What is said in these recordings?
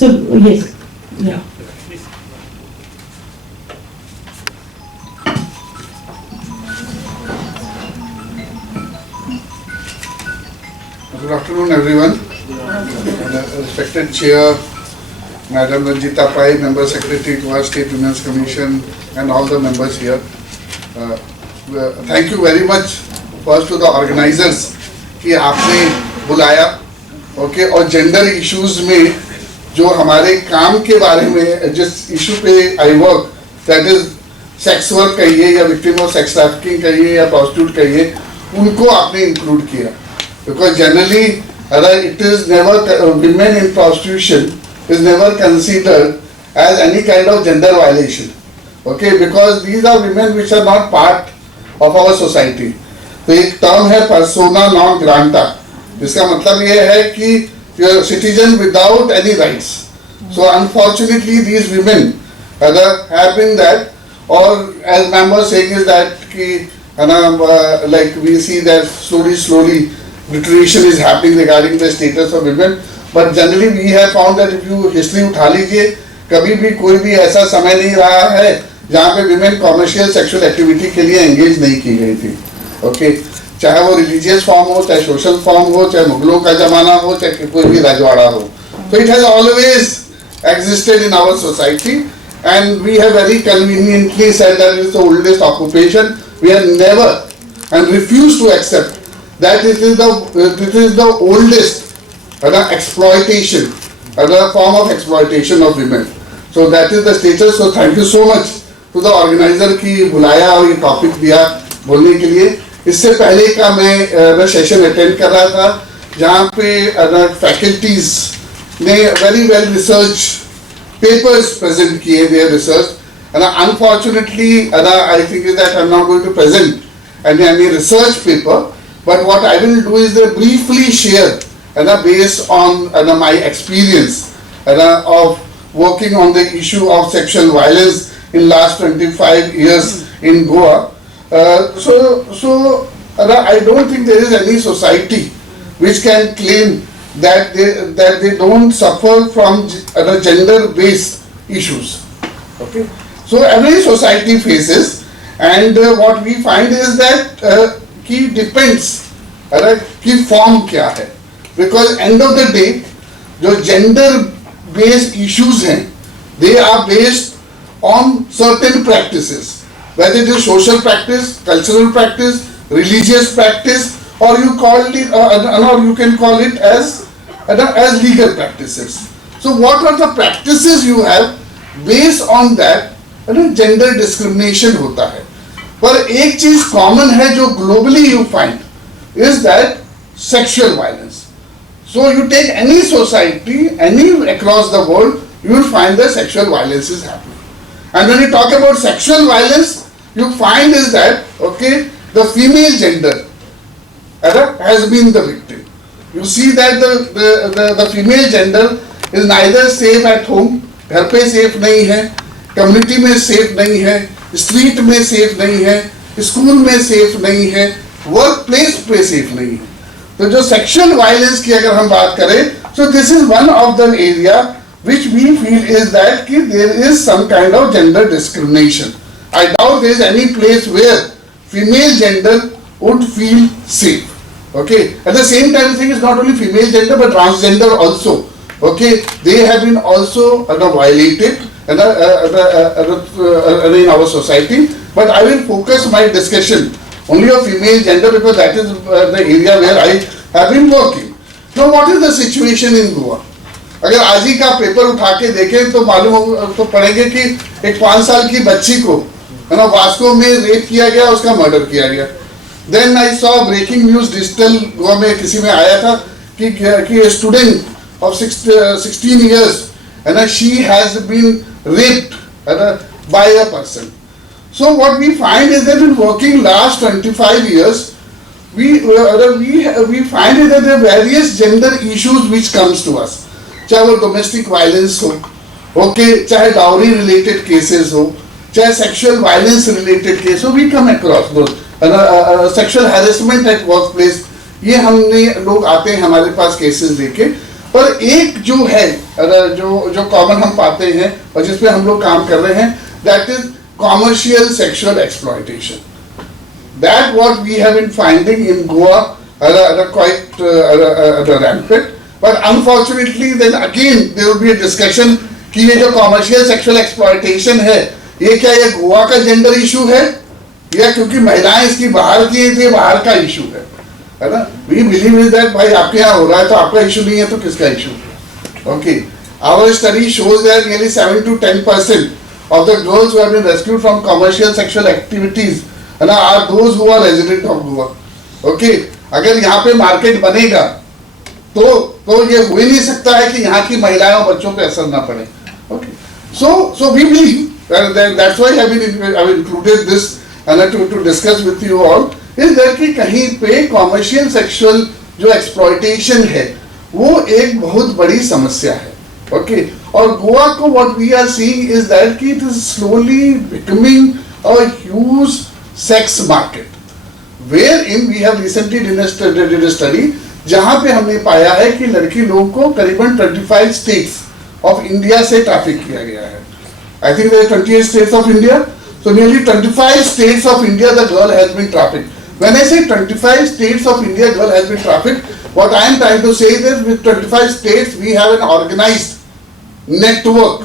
So yes, yeah. Good afternoon, everyone. Respected Chair, Madam Ranjita Pai, Member Secretary Goa State Women's Commission, and all the members here. Thank you very much first to the organizers कि आपने बुलाया, okay, और gender issues में जो हमारे काम के बारे में जिस इशू पे I work, that is sex work कहिए या विक्टिम ऑफ सेक्स ट्रैफिकिंग कहिए या प्रोस्टिट्यूट कहिए, उनको आपने इंक्लूड किया. Because generally, it is never, women in prostitution is never considered as any kind of gender violation. Okay, because these are women which are not part of our society. तो एक term है persona non grata, जिसका मतलब ये है कि you are a citizen without any rights. So unfortunately, these women have been that, or as ma'am was saying is that कि like we see that slowly deterioration is happening regarding the status of women, but generally we have found that if you history उठा लीजिए, कभी भी कोई भी ऐसा समय नहीं रहा है जहाँ पे women commercial sexual activity के लिए engage नहीं की गई थी. Okay, चाहे वो religious form हो, चाहे social form हो, चाहे मुगलों का जमाना हो, चाहे कोई भी राजवाड़ा हो, so it has always existed in our society, and we have very conveniently said that it is the oldest occupation. We have never and refused to accept that it is the oldest exploitation, form of exploitation of women. So that is the status. So thank you so much to the organizer की बुलाया और ये topic दिया बोलने के लिए. इससे पहले का मैं सेशन अटेंड कर रहा था जहाँ पे फैकल्टीज ने very well research papers present किए, their research, and unfortunately I think is that I am not going to present any research paper. But what I will do is briefly share based on my experience of working on the issue of sexual violence in last 25 years in Goa. So I don't think there is any society which can claim that they don't suffer from gender-based issues. Okay, so every society faces, and what we find is that कि depends कि form क्या है, because end of the day जो gender based issues हैं, they are based on certain practices, whether it is social practice, cultural practice, religious practice, or you can call it as legal practices. So what are the practices you have, based on that gender discrimination होता है. पर एक चीज common है जो globally you find is that sexual violence. So you take any society any across the world, you will find that sexual violence is happening. And when you talk about sexual violence, you find is that, okay, the female gender has been the victim. You see that the female gender is neither safe at home, घर पे safe नहीं है, community में safe नहीं है, street में safe नहीं है, स्कूल में सेफ नहीं है, वर्क प्लेस पे सेफ नहीं है. तो जो सेक्सुअल वायलेंस की अगर हम बात करें, so this is one of the area which we feel is that कि there is some kind of gender discrimination. I doubt there is any place where female gender would feel safe. Okay, at the same time, the thing is not only female gender but transgender also. Okay, they have been also violated in our society, but I will focus my discussion only on female gender because that is the area where I have been working. Now, what is the situation in Goa? अगर आज ही का paper उठा के देखें तो मालूम तो पड़ेंगे कि एक 5 साल की बच्ची को वास्को में रेप किया गया, उसका मर्डर किया गया. Then I saw breaking news digital Goa में किसी में आया था कि student of 16 years and she has been raped by a person. So what we find is that in working last 25 years, we find is that there are various gender issues which comes to us. चाहे वो domestic violence हो, okay, चाहे dowry related cases हो, चाहे sexual violence related case हो, we come across sexual harassment at work place, ये हमने लोग आते हैं हमारे पास केसेस लेके. पर एक जो है जो कॉमन हम पाते हैं और जिसपे हम लोग काम कर रहे हैं, that is commercial sexual exploitation. That what we have been finding in Goa are quite rampant. But unfortunately, then again there will be a discussion कि ये जो commercial sexual exploitation है, ये क्या ये गोवा का जेंडर इशू है या क्योंकि महिलाएं इसकी बाहर की है तो ये बाहर का इशू है ना. वी बिलीव इज दैट भाई आपके यहाँ हो रहा है तो आपका इशू नहीं है तो किसका इशू है. Okay, our study shows that nearly 7 to 10% of the girls who have been rescued from commercial sexual activities are those who are resident of Goa. Okay, अगर यहाँ पे मार्केट बनेगा तो ये हो ही नहीं सकता है कि यहाँ की महिलाएं और बच्चों पे असर ना पड़े. Okay, so we believe that's why I've included this to discuss with you all is that कि कहीं पे commercial sexual जो exploitation है वो एक बहुत बड़ी समस्या है. ओके, और गोवा को what we are seeing is that कि it is slowly becoming a huge sex market wherein we have recently did a study जहां पे हमने पाया है कि लड़की लोगों को करीबन 25 states of India से ट्रैफिक किया गया है. I think there are 28 states of India, so nearly 25 states of India the girl has been trafficked. When I say 25 states of India girl has been trafficked, what I am trying to say is that with 25 states we have an organized network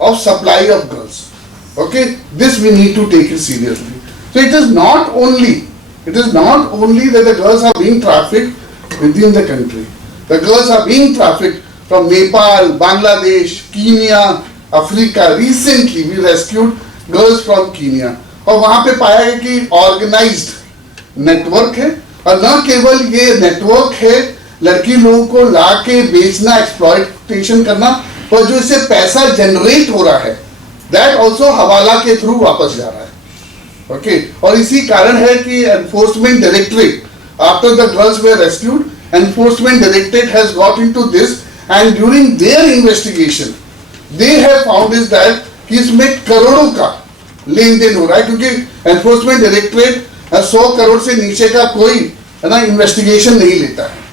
of supply of girls. Okay, this we need to take it seriously. So it is not only that the girls are being trafficked within the country. The girls are being trafficked from Nepal, Bangladesh, Kenya, Africa. Recently we rescued girls from Kenya. और वहाँ पे पाया है कि organised network है और न केवल ये नेटवर्क है लड़की लोगों को ला के बेचना, एक्सप्लॉयटेशन करना, पर जो इससे पैसा जनरेट हो रहा है दैट ऑल्सो हवाला के थ्रू वापस जा रहा है. ओके, और इसी कारण है कि enforcement directorate after the girls were rescued, enforcement directorate has got into this and during their investigation they have found is that कि इसमें करोड़ों का लेन देन हो रहा है क्योंकि एनफोर्समेंट डायरेक्टरेट 100 करोड़ से नीचे का कोई है ना इन्वेस्टिगेशन नहीं लेता है.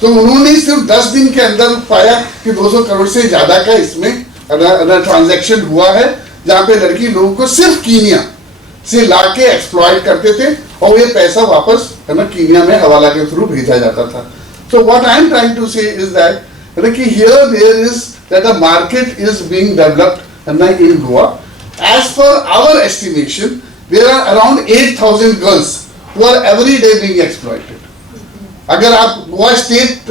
तो उन्होंने सिर्फ 10 दिन के अंदर पाया कि 200 करोड़ से ज्यादा का इसमें ट्रांजैक्शन हुआ है जहां पे लड़की लोगों को सिर्फ कीनिया से लाके एक्सप्लॉइट करते थे और ये पैसा वापस है ना कीनिया में हवाला के थ्रू भेजा जाता था. So what I am trying to say is that कि here there is that a market is being developed in Goa. As per our estimation, there are around 8,000 girls who are every day being exploited. अगर आप Goa state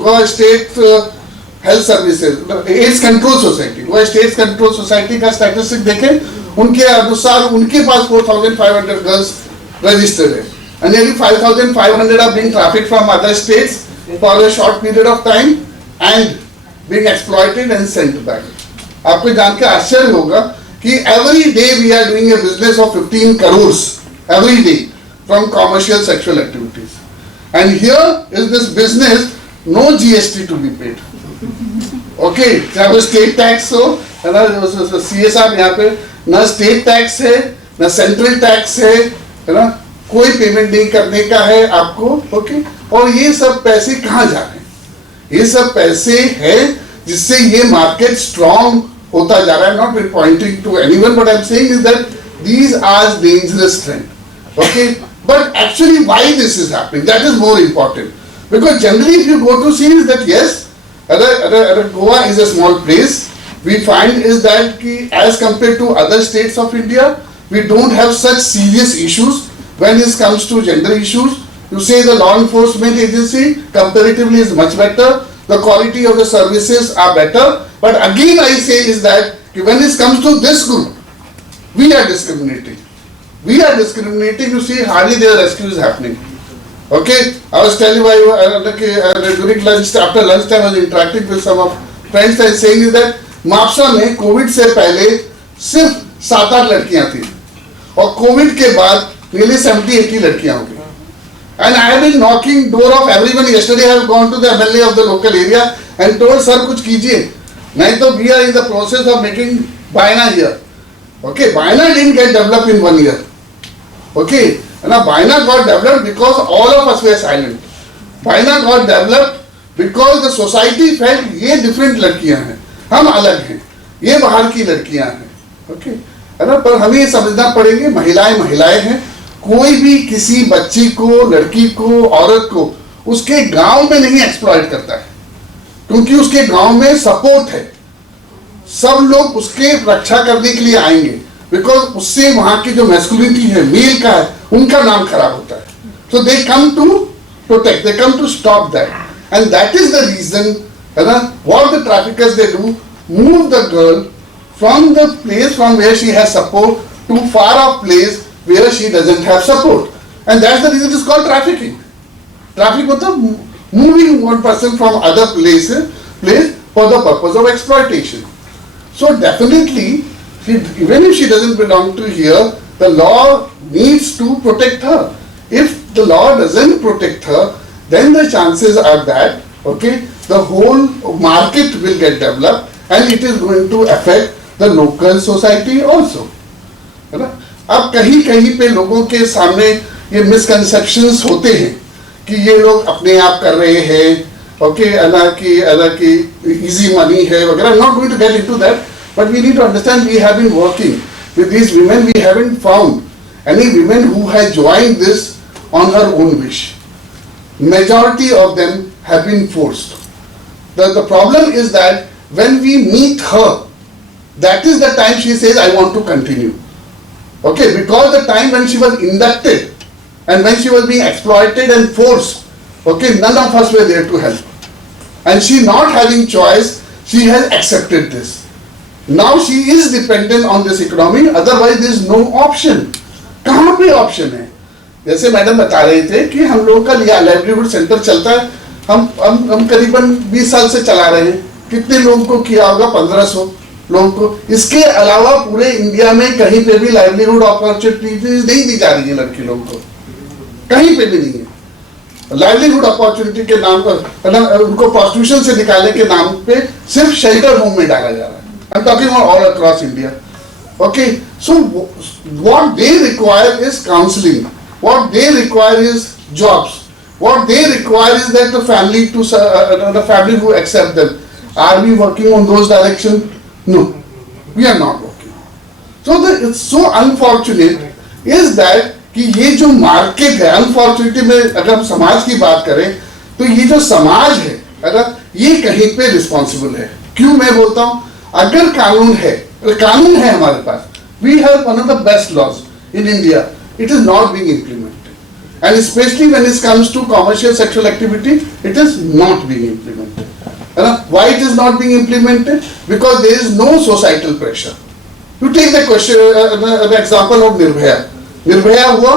Goa state health services AIDS control society, Goa state control society का statistic देखें उनके अनुसार उनके पास 4,500 girls registered है and nearly 5,500 are being trafficked from other states for a short period of time and being exploited and sent back. आपको जान के आश्चर्य होगा कि every day we are doing a business of 15 crores every day from commercial sexual activities. And here is this business, no GST to be paid. Okay, चाहे वो state tax हो, है ना, CSR यहाँ पे ना state tax है, ना central tax है ना, कोई पेमेंट नहीं करने का है आपको. ओके, और ये सब पैसे कहाँ जा रहे हैं? ये सब पैसे है जिससे ये मार्केट स्ट्रॉन्ग होता जा रहा है. Not be pointing to anyone but I am saying is that these are dangerous trend. Okay, but actually why this is happening, that is more important because generally if you go to see is that yes Goa is a small place. We find is that कि as compare to other states of India we don't have such serious issues when it comes to gender issues. You say the law enforcement agency comparatively is much better, the quality of the services are better, but again I say is that when it comes to this group we are discriminating. You see hardly there are rescues happening. Okay, I was telling you during lunch, after lunch time I was interacting with some of friends and saying is that Mapusa में Covid से पहले सिर्फ 7-8 लड़कियां थी और Covid के बाद nearly 70-80 लड़कियां हो गई. And I have been knocking door of everyone. Yesterday I have gone to the MLA of the local area and told sir कुछ कीजिए, नहीं तो we are in the process of making Baina here. Okay, Baina didn't get developed in 1 year. Okay, and now Baina got developed because all of us were silent. China got developed because the society felt ये different लड़कियां हैं, हम अलग हैं, ये बाहर की लड़कियां हैं, ओके है ना। पर हमें ये समझना पड़ेंगे महिलाएं महिलाएं हैं, कोई भी किसी बच्ची को, लड़की को, औरत को उसके गांव में नहीं एक्सप्लॉइट करता है, क्योंकि उसके गांव में सपोर्ट है, सब लोग उसके रक्षा करने के लिए आएंगे, बिकॉज उससे वहां की जो मैस्कुलिनिटी है, मेल का है, उनका नाम खराब होता है। So they come to protect, they come to stop that, and that is the reason, है ना, what the traffickers they do, move the girl from the place from where she has support to far off place where she doesn't have support, and that's the reason it is called trafficking. Traffic मतलब moving one person from other place for the purpose of exploitation. So definitely, even if she doesn't belong to here, the law needs to protect her. If the law doesn't protect her, then the chances are that, okay, the whole market will get developed and it is going to affect the local society also. है ना? अब कहीं कहीं पे लोगों के सामने ये misconceptions होते हैं कि ये लोग अपने आप कर रहे हैं, ओके, अना की इजी मनी है वगैरह। Not going to get into that, but we need to understand we have been working with these women, we haven't found any women who has joined this on her own wish. Majority of them have been forced. The problem is that when we meet her, that is the time she says, I want to continue. Okay, because the time when she was inducted and when she was being exploited and forced, okay, none of us were there to help. And she not having choice, she has accepted this. Now she is dependent on this economy, otherwise there is no option. कहाँ पे option है? जैसे madam बता रहे थे कि हम लोगों का लाइवलीहुड सेंटर चलता है, हम करीबन 20 साल से चला रहे हैं। कितने लोगों को किया होगा? 1500 लोगों को। इसके अलावा पूरे इंडिया में कहीं पे भी लाइवलीहुड अपॉर्चुनिटीज नहीं दी जा रही है लड़की लोगों को, कहीं पे भी नहीं है। लाइवलीहुड अपॉर्चुनिटी के नाम पर उनको प्रोस्टिट्यूशन से निकालने के नाम पे सिर्फ शेल्टर होम में डाला जा रहा है। I am talking all across India. Okay, so what they require is counselling, what they require is jobs, what they require is that the family who accept them. Are we working on those direction? No, we are not working. So it's so unfortunate is that कि ये जो market है, unfortunately में अगर हम समाज की बात करें तो ये जो समाज है अगर ये कहीं पे रिस्पॉन्सिबल है। क्यों मैं बोलता हूँ? अगर कानून है हमारे पास, we have one of the best laws in India, it is not being implemented, and especially when it comes to commercial sexual activity, it is not being implemented. Why it is not being implemented? Because there is no societal pressure. You take the question, the example of Nirbhaya. Nirbhaya हुआ,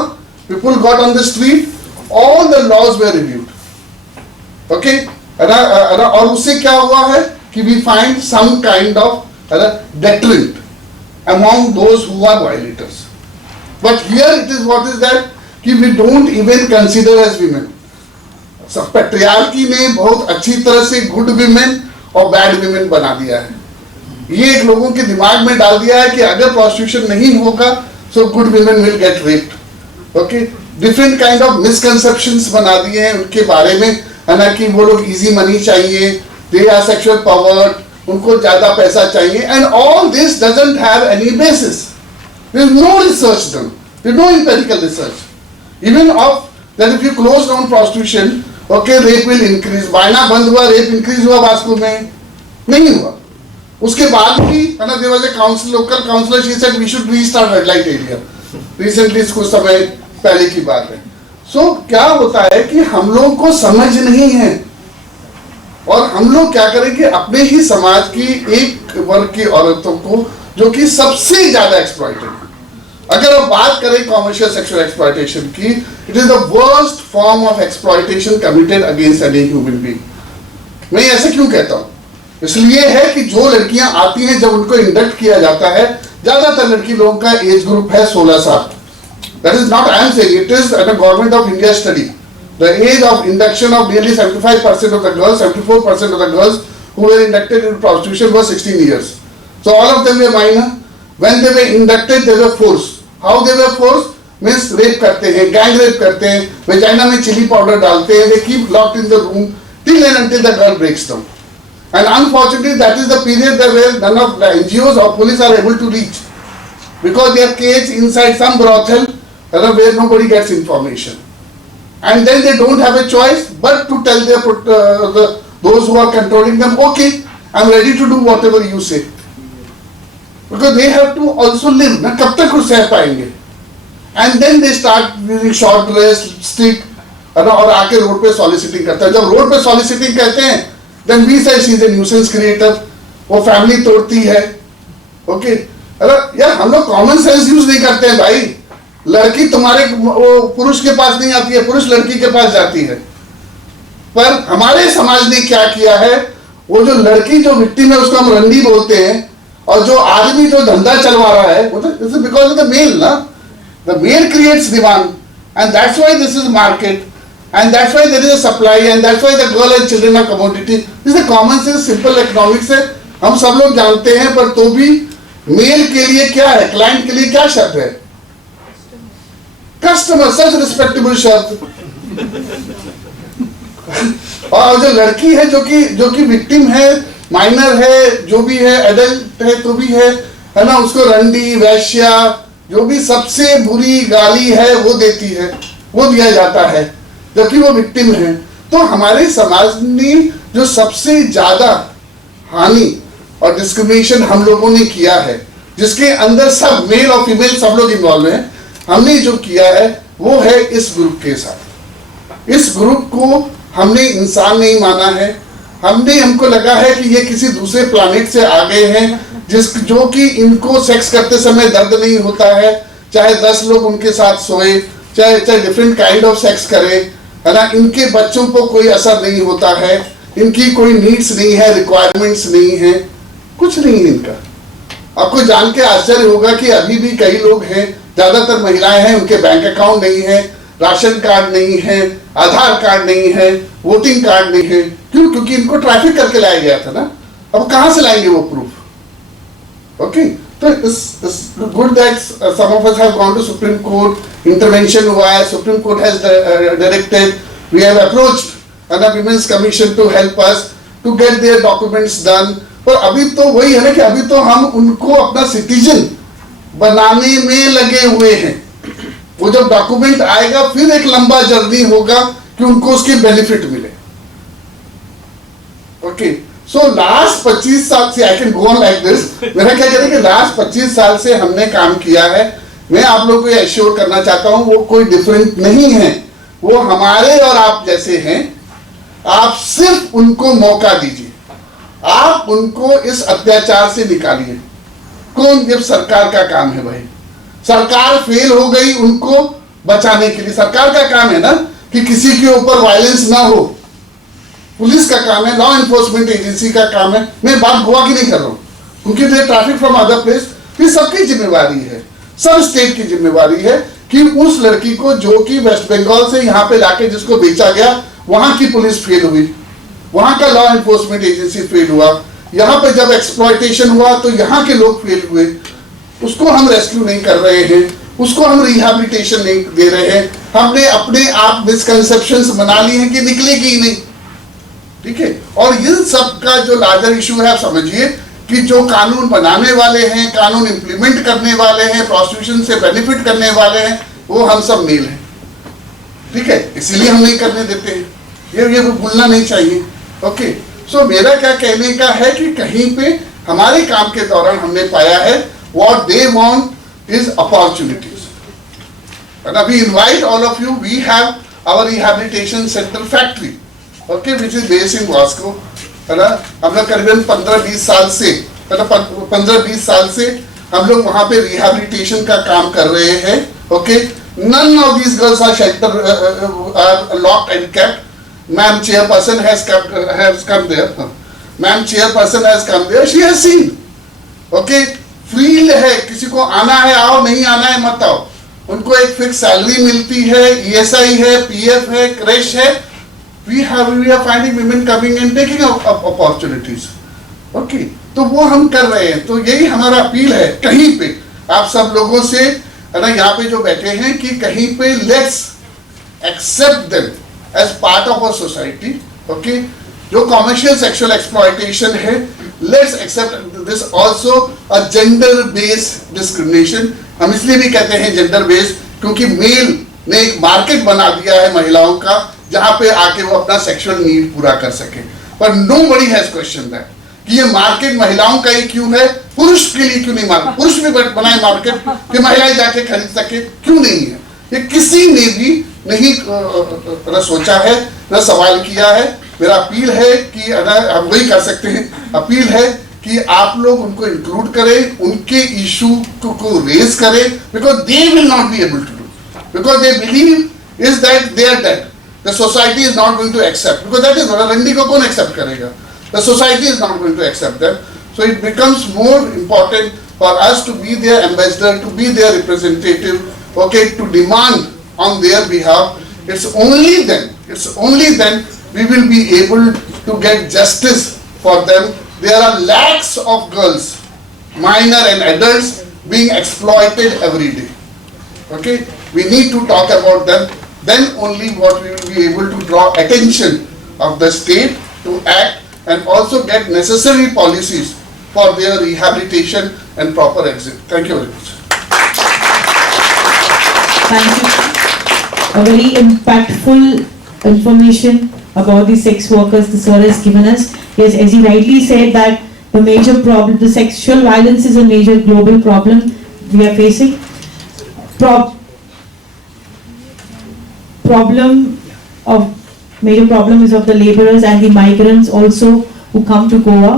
people got on the street, all the laws were reviewed. Okay, और उससे क्या हुआ है कि we find some kind of deterrent among those who are violators. But here it is what is that कि we don't even consider as women. सब patriarchy ने बहुत अच्छी तरह से गुड विमेन और बैड विमेन बना दिया है। ये एक लोगों के दिमाग में डाल दिया है कि अगर प्रोस्टिट्यूशन नहीं होगा so good women will get raped. Okay, different kind of misconceptions बना दिए हैं उनके बारे में, है ना, कि वो लोग easy money चाहिए, they are sexual pervert, उनको ज्यादा पैसा चाहिए, and all this doesn't have any basis. There is no research done. There is no empirical research. Even of that if you close down prostitution, okay, rape will increase. बायना बंद हुआ, rape increase हुआ वास्तव में नहीं हुआ। उसके बाद भी है ना, there was a local councillor, she said we should restart red light area. Recently कुछ समय पहले की बात है। So क्या होता है कि हम लोगों को समझ नहीं है और हम लोग क्या करेंगे, अपने ही समाज की एक वर्ग की औरतों को जो कि सबसे ज्यादा एक्सप्लॉइटेड है। अगर आप बात करें कॉमर्शियल सेक्सुअल एक्सप्लॉइटेशन की, it is the worst form of exploitation committed against any human being. मैं ऐसे क्यों कहता हूं? इसलिए है कि जो लड़कियां आती हैं, जब उनको इंडक्ट किया जाता है, ज्यादातर लड़की लोगों का एज ग्रुप है 16 साल। That is not I am saying, it is at government of India study. The age of induction of nearly 75% of the girls, 74% of the girls who were inducted into prostitution were 16 years. So all of them were minor. When they were inducted, they were forced. How they were forced? Means rape करते हैं, gang rape करते हैं, vagina में chilli powder डालते हैं, they keep locked in the room till and until the girl breaks down. And unfortunately, that is the period that where none of the NGOs or police are able to reach, because they are caged inside some brothel where nobody gets information. And then they don't have a choice but to tell those who are controlling them, okay, I'm ready to do whatever you say. Because they have to also live. ना कब तक वो सह पाएंगे? And then they start wearing short dress, lipstick, और आके road पे soliciting करता है. जब रोड पे सॉलिसिटिंग कहते हैं, then we say she is a nuisance creator. वो फैमिली तोड़ती है. ओके, अरे यार हम लोग कॉमन सेंस यूज नहीं करते हैं भाई. लड़की तुम्हारे वो पुरुष के पास नहीं आती है, पुरुष लड़की के पास जाती है. पर हमारे समाज ने क्या किया है, वो जो लड़की जो विक्टिम है उसको हम रंडी बोलते हैं, और जो आदमी जो धंधा चलवा रहा है वो तो बिकॉज ऑफ द मेल ना. The male creates demand and that's why this is market, and that's why there is a supply, and that's why the girl and children are commodity. This is a common sense simple economics है, हम सब लोग जानते हैं. पर तो भी mail के लिए क्या है, क्लाइंट के लिए क्या शर्त है? कस्टमर, सच रिस्पेक्टेबल शर्त. और जो लड़की है जो कि विक्टिम है, माइनर है, जो भी है, एडल्ट है तो भी है ना, उसको रंडी, वैश्या, जो भी सबसे बुरी गाली है वो देती है, वो दिया जाता है, जबकि वो विक्टिम है. तो हमारे समाज ने जो सबसे ज्यादा हानि और डिस्क्रिमिनेशन हम लोगों ने किया है, जिसके अंदर सब मेल और फीमेल सब लोग इन्वॉल्व हैं, हमने जो किया है वो है इस ग्रुप के साथ. इस ग्रुप को हमने इंसान नहीं माना है. हमको लगा है कि ये किसी दूसरे प्लैनेट से आ गए हैं, जो कि इनको सेक्स करते समय दर्द नहीं होता है, चाहे 10 लोग उनके साथ सोए, चाहे डिफरेंट काइंड ऑफ सेक्स करे, है ना. इनके बच्चों को कोई असर नहीं होता है, इनकी कोई नीड्स नहीं है, रिक्वायरमेंट्स नहीं है, कुछ नहीं है इनका. आपको जान के आश्चर्य होगा कि अभी भी कई लोग हैं, ज्यादातर महिलाएं हैं, उनके बैंक अकाउंट नहीं है, राशन कार्ड नहीं है, आधार कार्ड नहीं है, वोटिंग कार्ड नहीं है. क्यों? क्योंकि इनको ट्रैफिक करके लाया गया था ना. अब कहां से लाएंगे वो प्रूफ? ओके, तो it's good that some of us have gone to Supreme Court, intervention हुआ है, Supreme Court has directed, we have approached the Women's Commission to help us to get their documents done. पर अभी तो वही है ना कि अभी तो हम उनको अपना सिटीजन बनाने में लगे हुए हैं. वो जब डॉक्यूमेंट आएगा फिर एक लंबा जर्नी होगा कि उनको उसके बेनिफिट मिले. ओके, सो लास्ट 25 साल से, I can go on like this, मेरा क्या कहना है कि लास्ट 25 साल से हमने काम किया है. मैं आप लोगों को एश्योर करना चाहता हूं वो कोई डिफरेंट नहीं है, वो हमारे और आप जैसे हैं. आप सिर्फ उनको मौका दीजिए, आप उनको इस अत्याचार से निकालिए. कौन? जब सरकार का काम है भाई. सरकार फेल हो गई उनको बचाने के लिए. सरकार का काम है ना कि किसी के ऊपर वायलेंस ना हो. पुलिस का काम है, लॉ एनफोर्समेंट एजेंसी का काम है. मैं बात गोवा की नहीं कर रहा हूं, क्योंकि दे ट्रैफिक फ्रॉम अदर प्लेस. ये सबकी जिम्मेवारी है, सब स्टेट की जिम्मेवारी है कि उस लड़की को जो कि वेस्ट बंगाल से यहाँ पे लाके जिसको बेचा गया, वहां की पुलिस फेल हुई, वहां का लॉ एनफोर्समेंट एजेंसी फेल हुआ, यहाँ पे जब एक्सप्लॉयटेशन हुआ तो यहाँ के लोग फेल हुए, उसको हम रेस्क्यू नहीं कर रहे हैं, उसको हम रिहैबिलिटेशन नहीं दे रहे हैं. हमने अपने आप मिसकंसेप्शंस बना ली हैं कि निकलेगी ही नहीं. ठीक है. और इन सब का जो लार्जर इशू है, आप समझिए कि जो कानून बनाने वाले हैं, कानून इंप्लीमेंट करने वाले हैं, प्रोस्टिट्यूशन से बेनिफिट करने वाले हैं, वो हम सब मेल हैं. ठीक है, इसीलिए हम नहीं करने देते हैं. ये भूलना नहीं चाहिए. ओके, सो मेरा क्या कहने का है कि कहीं पे हमारे काम के दौरान हमने पाया है what they want is opportunities. And we invite all of you, we have our rehabilitation centre factory, okay, which is based in Vasco, है ना. हम लोग करीबन 15-20 साल से, मतलब 15-20 साल से हम लोग वहां पे रिहैबिलिटेशन का काम कर रहे हैं. Okay, none of these girls are shelter are locked and kept. Ma'am chairperson has come there. Ma'am chairperson has come there. She has seen. Okay, free है, किसी को आना है आओ, नहीं आना है मत आओ. उनको एक फिक्स सैलरी मिलती है, ESI है, PF है, क्रेश है. We are finding women coming and taking opportunities. Okay, तो वो हम कर रहे हैं. तो यही हमारा अपील है कहीं पे आप सब लोगों से, है ना, यहाँ पे जो बैठे हैं कि कहीं पे let's accept them as part of our society, okay. जो कॉमर्शियल सेक्सुअल एक्सप्लॉयटेशन है, let's accept this also a gender based discrimination. हम इसलिए भी कहते हैं जेंडर बेस्ड क्योंकि मेल ने एक मार्केट बना दिया है महिलाओं का, जहां पे आके वो अपना सेक्सुअल नीड पूरा कर सके। पर नोबडी हैज क्वेश्चन दैट कि ये मार्केट महिलाओं का ही क्यों है, पुरुष के लिए क्यों नहीं मार्केट, पुरुष भी बनाए मार्केट कि महिलाएं जाके खरीद सके, क्यों नहीं है? ये किसी ने भी नहीं न सोचा है, न सवाल किया है। मेरा अपील है कि हम वही कर सकते हैं, अपील है कि आप लोग उनको इंक्लूड करें, उनके इशू को रेज करें, because they will not be able to do, because they believe is that they are dead, the society is not going to accept, because that is रंडी को कौन एक्सेप्ट करेगा? The society is not going to accept that. So it becomes more important for us to be their ambassador, to be their representative, okay, to demand on their behalf. It's only then we will be able to get justice for them. There are lakhs of girls, minor and adults, being exploited every day. Okay, we need to talk about them. Then only what we will be able to draw attention of the state to act and also get necessary policies for their rehabilitation and proper exit. Thank you very much. Thank you. A very impactful information about the sex workers the sir has given us. Yes, as he rightly said that the major problem, the sexual violence is a major global problem we are facing. Major problem is of the laborers and the migrants also who come to Goa.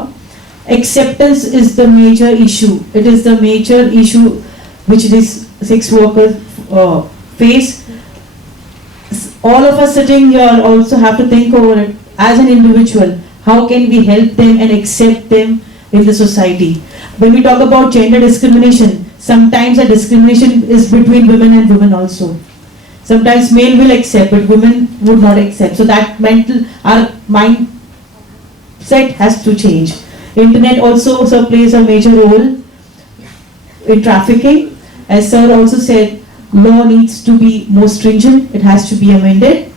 Acceptance is the major issue. It is the major issue which these sex workers face. All of us sitting here also have to think over it as an individual. How can we help them and accept them in the society? When we talk about gender discrimination, sometimes the discrimination is between women and women also. Sometimes male will accept, but women would not accept. So that our mindset has to change. Internet also plays a major role in trafficking. As sir also said, law needs to be more stringent, it has to be amended,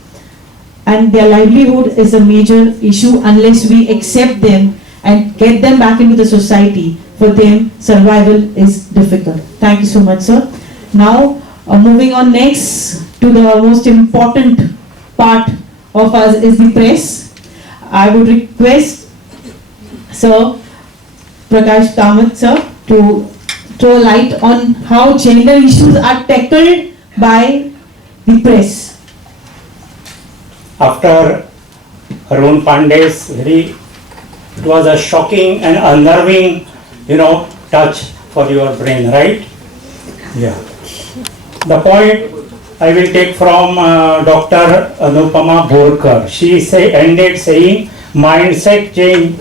and their livelihood is a major issue. Unless we accept them and get them back into the society, for them survival is difficult. Thank you so much, sir. Now moving on next to the most important part of us is the press. I would request Sir Prakash Kamath sir to throw light on how gender issues are tackled by the press. After Arun Pandey's it was a shocking and unnerving, touch for your brain, right? Yeah. The point I will take from Dr. Anupama Borkar. She ended saying mindset change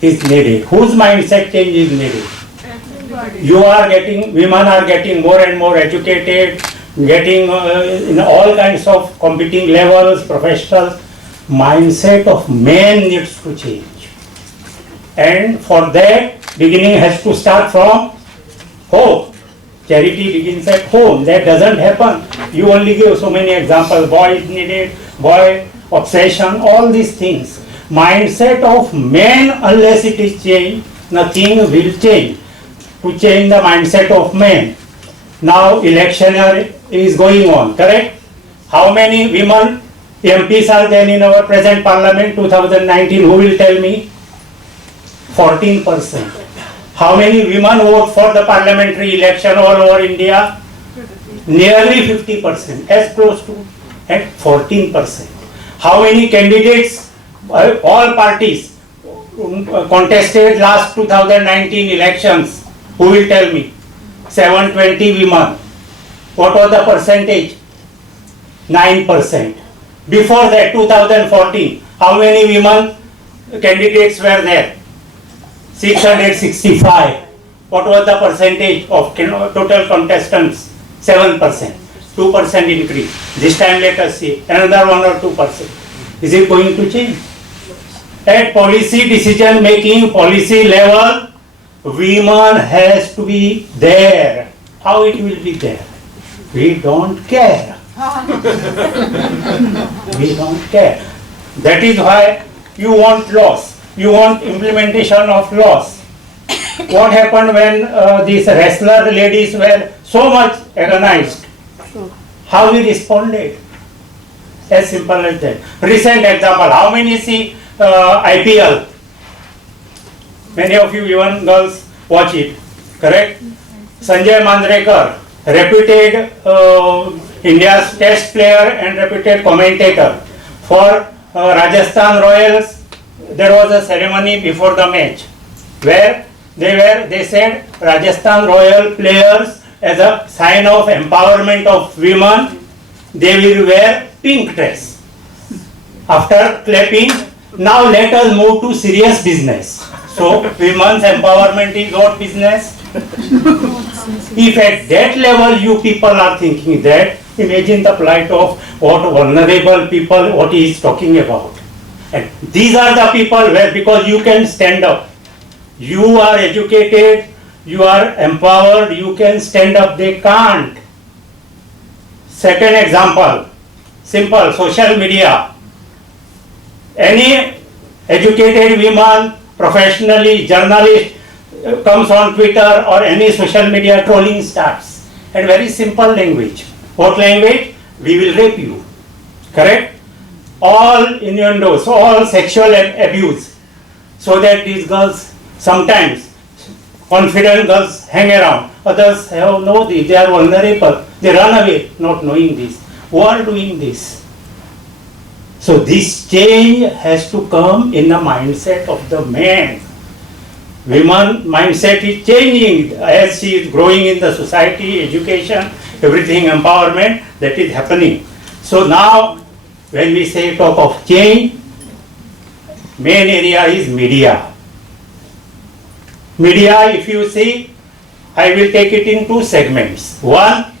is needed. Whose mindset change is needed? Women are getting more and more educated, getting in all kinds of competing levels, professional. Mindset of men needs to change. And for that, beginning has to start from home. Charity begins at home. That doesn't happen. You only give so many examples. Boy is needed, boy, obsession, all these things. Mindset of men, unless it is changed, nothing will change. To change the mindset of men. Now election is going on, correct? How many women MPs are there in our present parliament 2019? Who will tell me? 14%. How many women vote for the parliamentary election all over India? Nearly 50%, as close to at 14%. How many candidates, all parties contested last 2019 elections? Who will tell me? 720 women. What was the percentage? 9%. Before that, 2014, how many women candidates were there? 665. What was the percentage of total contestants? 7%. 2% increase. This time let us see. Another 1 or 2%. Is it going to change? At policy decision making, policy level, women has to be there how it will be there? We don't care. We don't care. That is why you want laws. You want implementation of laws. What happened when these wrestler ladies were so much agonized? How we responded? As simple as that. Recent example, how many see IPL? Many of you, even girls, watch it, correct? Sanjay Mandrekar, reputed India's test player and reputed commentator. For Rajasthan Royals, there was a ceremony before the match where they said Rajasthan Royal players, as a sign of empowerment of women, they will wear pink dress. After clapping, now let us move to serious business. So women's empowerment is what business? If at that level you people are thinking that, imagine the plight of what vulnerable people, what he is talking about. And these are the people where, because you can stand up, you are educated, you are empowered, you can stand up, they can't. Second example, simple, social media. Any educated woman, professionally, journalist, comes on Twitter or any social media, trolling starts. And very simple language. What language? We will rape you. Correct? All innuendos, all sexual abuse. So that these girls, sometimes, confident girls hang around. Others have no, they are vulnerable. They run away, not knowing this. Who are doing this? So this change has to come in the mindset of the man. Women mindset is changing as she is growing in the society, education, everything, empowerment, that is happening. So now, when we say talk of change, main area is media. Media, if you see, I will take it in two segments. One,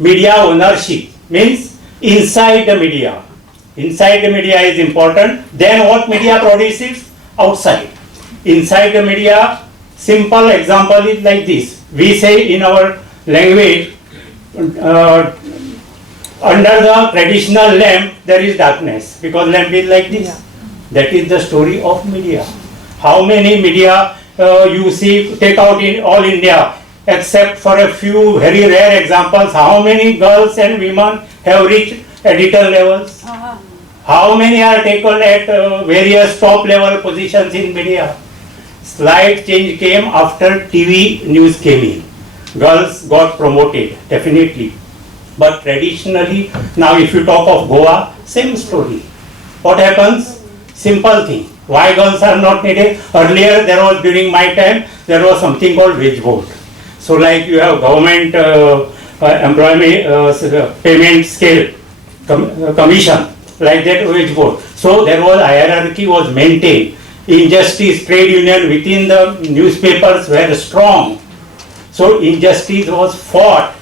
media ownership, means inside the media. Inside the media is important. Then what media produces? Outside. Inside the media, simple example is like this. We say in our language, under the traditional lamp, there is darkness, because lamp is like this. Yeah. That is the story of media. How many media you see, take out in all India, except for a few very rare examples, how many girls and women have reached editor levels? How many are taken at various top level positions in media? Slight change came after TV news came in. Girls got promoted, definitely. But traditionally, now if you talk of Goa, same story. What happens? Simple thing. Why girls are not needed? Earlier, there was, during my time, there was something called wage board. So like you have government employment payment scale commission, like that wage board. So there was hierarchy was maintained. Injustice, trade union within the newspapers were strong. So injustice was fought.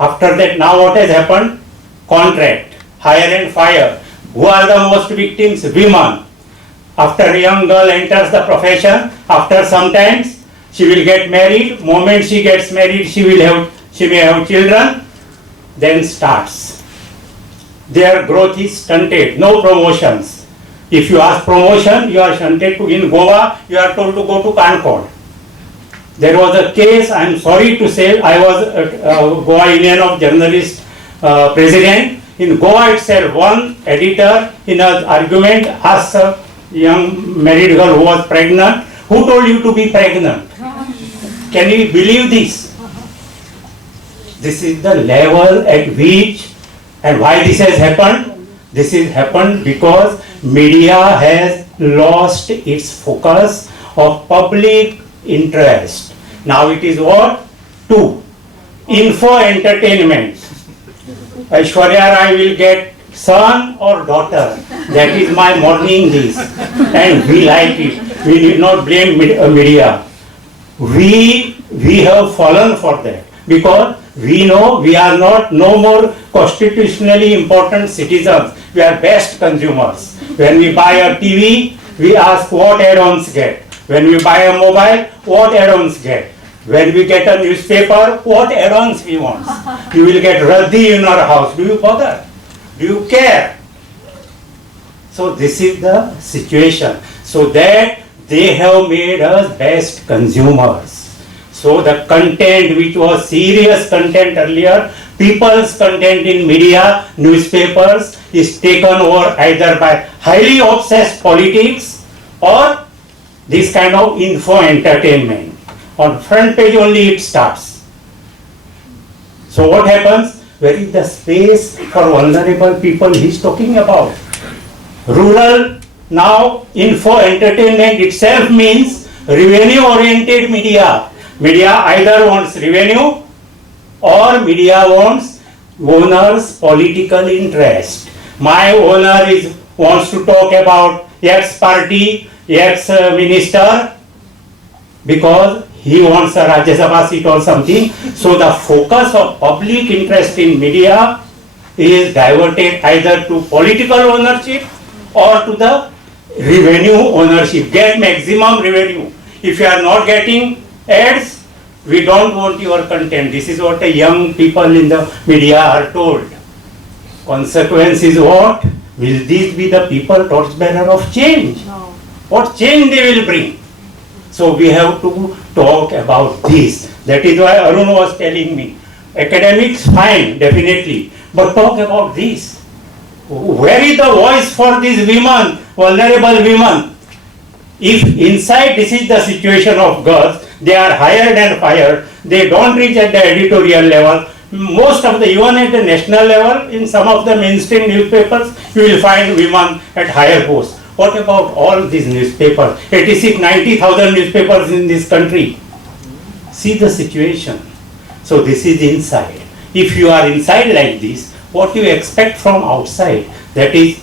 After that, now what has happened? Contract, hire and fire. Who are the most victims? Women. After a young girl enters the profession, after some time, she will get married. Moment she gets married, she may have children. Then starts. Their growth is stunted. No promotions. If you ask promotion, you are shunted to, in Goa, you are told to go to Concord. There was a case, I am sorry to say, I was Goa Union of Journalists president. In Goa itself, one editor in an argument asked a young married girl who was pregnant, who told you to be pregnant? Can you believe this? This is the level at which, and why this has happened? This has happened because media has lost its focus of public interest. Now it is what? Two. Info entertainment. Aishwarya Rai will get son or daughter. That is my morning dish. And we like it. We need not blame media. We have fallen for that because we know we are not no more constitutionally important citizens. We are best consumers. When we buy a TV, we ask what add-ons get. When we buy a mobile, what add-ons get. When we get a newspaper, what add-ons we want? You will get Radhi in our house. Do you bother? Do you care? So this is the situation. So that they have made us best consumers. So the content which was serious content earlier, people's content in media, newspapers is taken over either by highly obsessed politics or this kind of info entertainment. On front page only it starts. So what happens? Where is the space for vulnerable people he is talking about? Rural, now info entertainment itself means revenue oriented media. Media either wants revenue or media wants owner's political interest. My owner wants to talk about X party, X minister because he wants a Rajya Sabha seat or something. So the focus of public interest in media is diverted either to political ownership or to the revenue ownership. Get maximum revenue. If you are not getting ads, we don't want your content. This is what the young people in the media are told. Consequence is what? Will these be the people torchbearer of change? No. What change they will bring? So we have to talk about this. That is why Arun was telling me, academics fine, definitely, but talk about this. Where is the voice for these women, vulnerable women? If inside this is the situation of girls, they are hired and fired, they don't reach at the editorial level. Most of the, even at the national level, in some of the mainstream newspapers, you will find women at higher posts. What about all these newspapers? 90,000 newspapers in this country. See the situation. So this is inside. If you are inside like this, what you expect from outside? That is,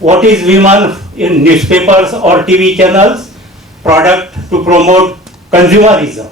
what is women in newspapers or TV channels? Product to promote consumerism.